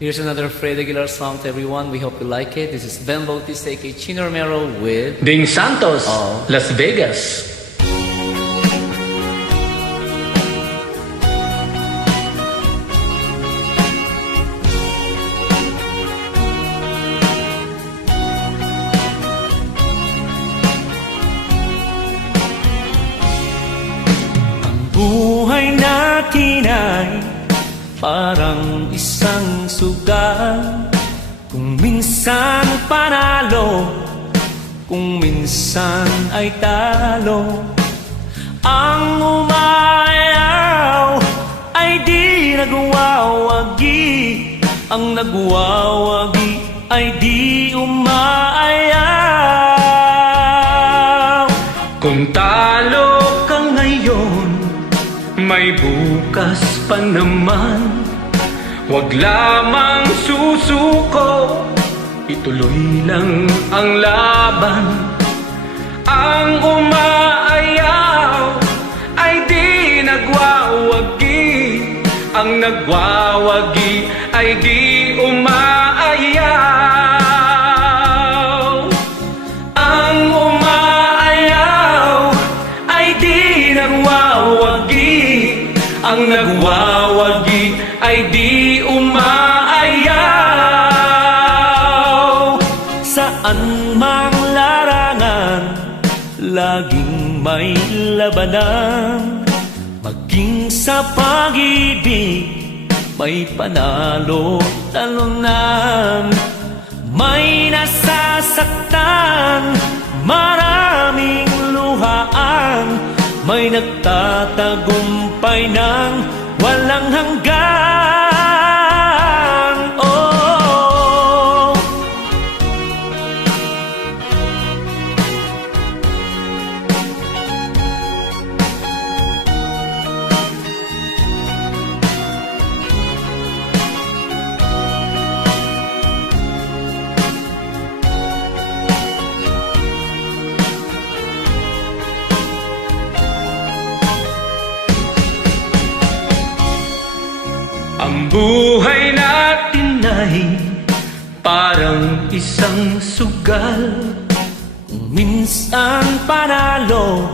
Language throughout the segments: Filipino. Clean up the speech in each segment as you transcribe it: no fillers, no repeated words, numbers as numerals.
Here's another Fred Aguilar song to everyone. We hope you like it. This is Ben Bautista, aka Chino Romero with Ding Santos, Oh. Las Vegas. Buhay natin ay parang isang sugal. Kung minsan panalo, kung minsan ay talo. Ang umayaw ay di nagwawagi, ang nagwawagi ay di umaayaw. Kung talo ka ngayon, may bukas pa naman. Huwag lamang susuko, ituloy lang ang laban. Ang umaayaw ay di nagwawagi, ang nagwawagi ay di umaayaw. Ang umaayaw ay di nagwawagi, ang nagwawagi ay di umaayaw. Saan mang larangan, laging may labanan. Maging sa pag-ibig, may panalo talunan. May nasasaktan, maraming luhaan. May nagtatagumpay ng walang hanggan. Oh, ang buhay natin ay parang isang sugal. kung minsan panalo,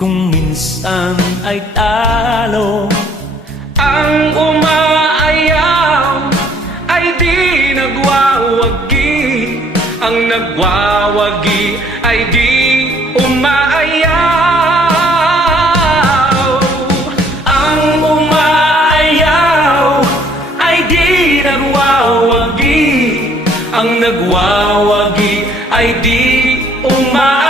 kung minsan ay talo. Ang umaayaw ay di nagwawagi, ang nagwawagi ay di umaayaw. Ang umaayaw ay di nagwawagi, ang nagwawagi ay di umaayaw.